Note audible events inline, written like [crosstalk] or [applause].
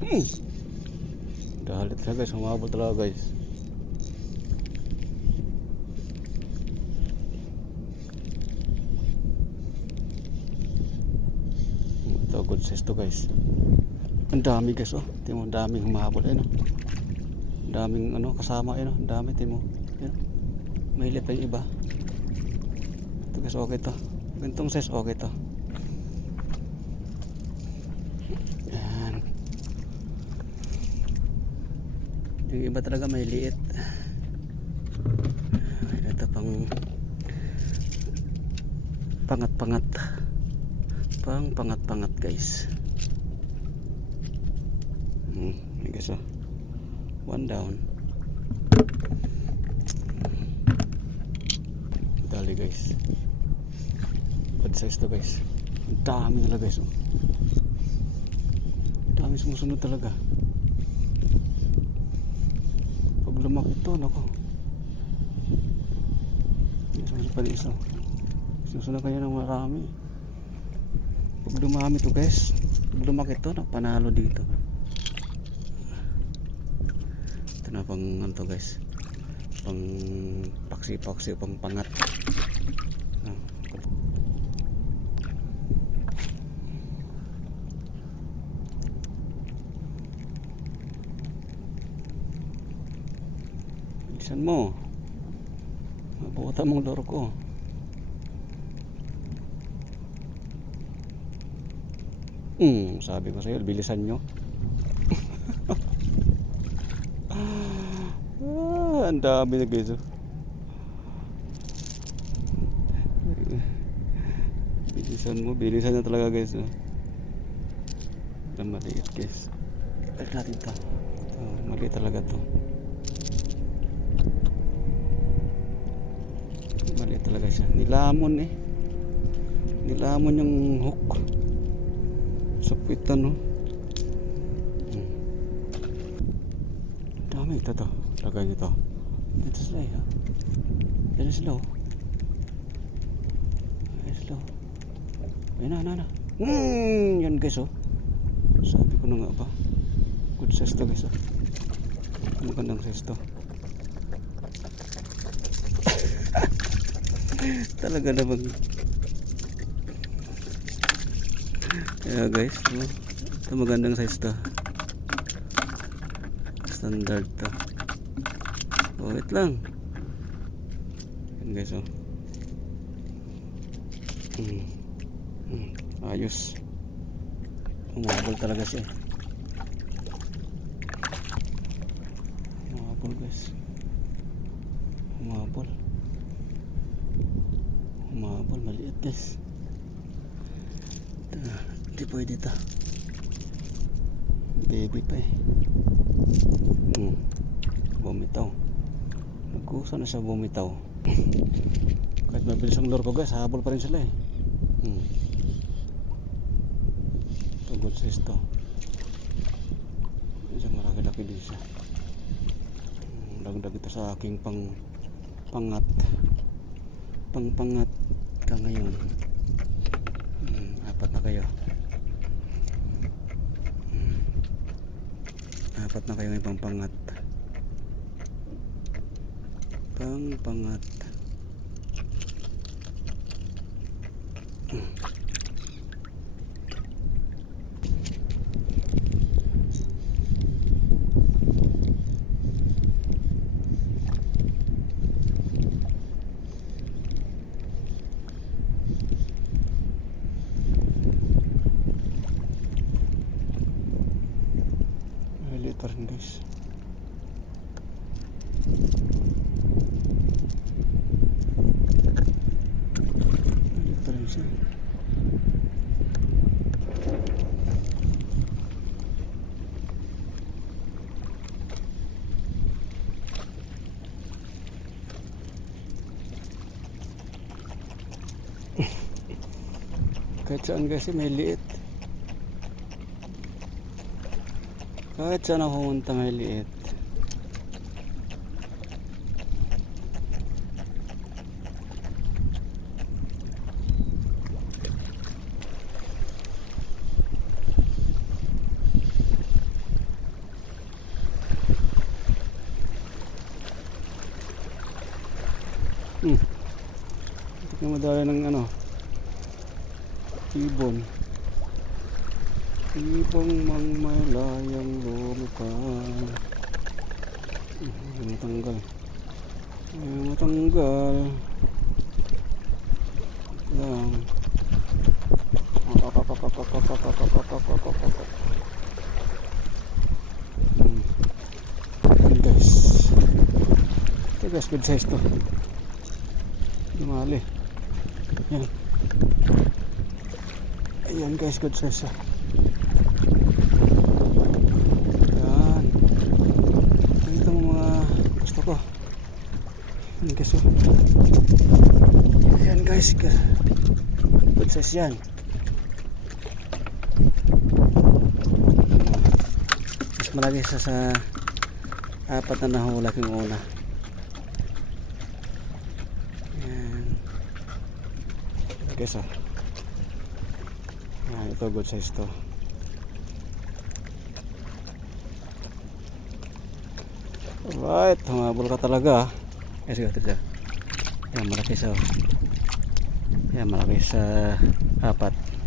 Hmm. Dalit siya guys, humabol talaga guys. Ito, good size to guys. Ang dami guys oh. Tingnan mo, daming humahabol eh no. Ang daming ano, kasama eh no. Ang dami, tingnan mo. Yan. Mahilit pa yung iba. Ito guys, okay to. Gantong size, okay to. Yan. Yung iba talaga may liit. Ito pang pangat-pangat. Pang pangat-pangat guys. Hmm, I guess so. One down. Dali guys. Good size to guys. Ang dami nila guys. Oh. Dami sumusunod talaga. Ito, nako. Susunod pa rin isa. Susunod kanya ng marami. Pag dumami to guys, pag lumaki ito, panalo dito. Ito na pang ano to guys. Pang paksi-paksi, pang pangat. Bilisan mo. Mabuta mong loro ko. Hmm, sabi ko sa'yo, bilisan nyo. [laughs] ah, ang dami na guys. Bilisan mo, bilisan na talaga guys. Oh. Ito maliit guys. Ipag natin to. Ito, maliit talaga to. Maliit talaga siya. Nilamon eh. Nilamon yung hook. Sa puwitan no. Hmm. Dami ito to. Lagay nyo to. Ito sila eh ha. Yan sila oh. Yan sila oh. Ayun na, na, na. Hmm, yan guys oh. Sabi ko na nga ba. Good size to guys oh. Magandang size to. Talaga namang Kaya guys, no? ito magandang size to. Standard to. Oh, wait lang. Yan guys, oh. Hmm. Hmm. Ayos. Umabol talaga siya. Umabol guys. Umabol. Umabol, maliit guys. Ito na, hindi pwede ito. Baby pa eh. Hmm. Bumitaw. Nagkusa na siya bumitaw. [laughs] Kahit mabilis ang lure ko guys, habol pa rin sila eh. Hmm. Ito good size to. Medyo marami-laki din siya. Hmm, Dagdag ito sa aking pang pangat. Pang-pangat ka ngayon. Hmm, apat na kayo. Hmm. Apat na kayo may pang-pangat. Pang-pangat. Hmm. Maliit pa rin guys. Maliit pa rin siya. Kahit saan kasi may liit. Bakit saan ako pumunta may liit? Hmm. Tignan mo dahil ng ano. Ibon. Ibang mang malayang lumipad. Hmm, matanggal. Ay, matanggal. Lang. Hmm. Guys, good size to. Yan. Ayan guys, good size. Yan. Ito mo mga gusto ko. Yan guys oh. Ayan guys, good size yan. Mas malaki sa sa apat na nahulak yung una. Yan. Guys. Yan, ito good size to. Alright, humabol ka talaga. Yes, go dito. Yan, malaki sa Yan, malaki sa apat.